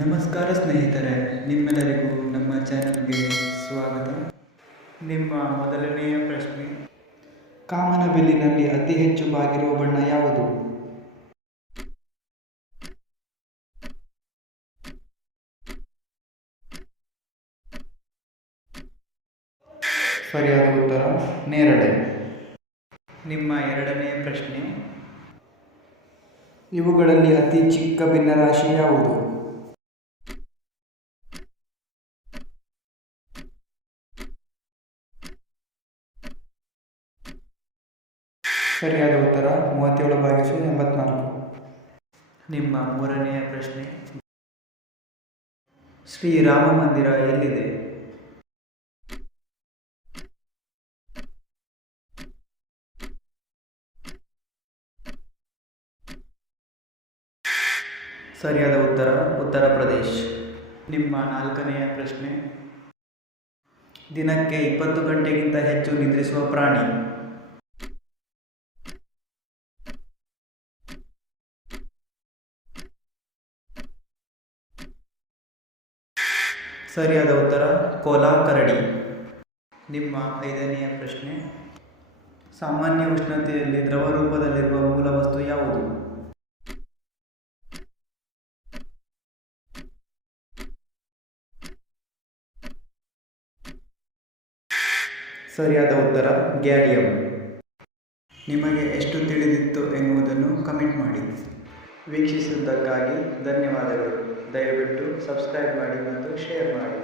ನಮಸ್ಕಾರ ಸ್ನೇಹಿತರೆ, ನಿಮ್ಮೆಲ್ಲರಿಗೂ ನಮ್ಮ ಚಾನಲ್ಗೆ ಸ್ವಾಗತ. ನಿಮ್ಮ ಮೊದಲನೆಯ ಪ್ರಶ್ನೆ, ಕಾಮನಬಿಲ್ಲಿನಲ್ಲಿ ಅತಿ ಹೆಚ್ಚು ಬಾಗಿರುವ ಬಣ್ಣ ಯಾವುದು? ಸರಿಯಾದ ಉತ್ತರ ನೇರಳೆ. ನಿಮ್ಮ ಎರಡನೆಯ ಪ್ರಶ್ನೆ, ಇವುಗಳಲ್ಲಿ ಅತಿ ಚಿಕ್ಕ ಭಿನ್ನರಾಶಿ ಯಾವುದು? ಸರಿಯಾದ ಉತ್ತರ 37/84. ನಿಮ್ಮ ಮೂರನೆಯ ಪ್ರಶ್ನೆ, ಶ್ರೀರಾಮ ಮಂದಿರ ಎಲ್ಲಿದೆ? ಸರಿಯಾದ ಉತ್ತರ ಉತ್ತರ ಪ್ರದೇಶ್. ನಿಮ್ಮ ನಾಲ್ಕನೆಯ ಪ್ರಶ್ನೆ, ದಿನಕ್ಕೆ 20 ಗಂಟೆಗಿಂತ ಹೆಚ್ಚು ನಿದ್ರಿಸುವ ಪ್ರಾಣಿ? ಸರಿಯಾದ ಉತ್ತರ ಕೋಲಾ ಕರಡಿ. ನಿಮ್ಮ ಐದನೆಯ ಪ್ರಶ್ನೆ, ಸಾಮಾನ್ಯ ಉಷ್ಣತೆಯಲ್ಲಿ ದ್ರವ ರೂಪದಲ್ಲಿರುವ ಮೂಲ ವಸ್ತು ಯಾವುದು? ಸರಿಯಾದ ಉತ್ತರ ಗ್ಯಾಲಿಯಂ. ನಿಮಗೆ ಎಷ್ಟು ತಿಳಿದಿತ್ತು ಎನ್ನುವುದನ್ನು ಕಮೆಂಟ್ ಮಾಡಿ. ವೀಕ್ಷಿಸಿದ್ದಕ್ಕಾಗಿ ಧನ್ಯವಾದಗಳು. ದಯವಿಟ್ಟು ಸಬ್ಸ್ಕ್ರೈಬ್ ಮಾಡಿ ಮತ್ತು ಶೇರ್ ಮಾಡಿ.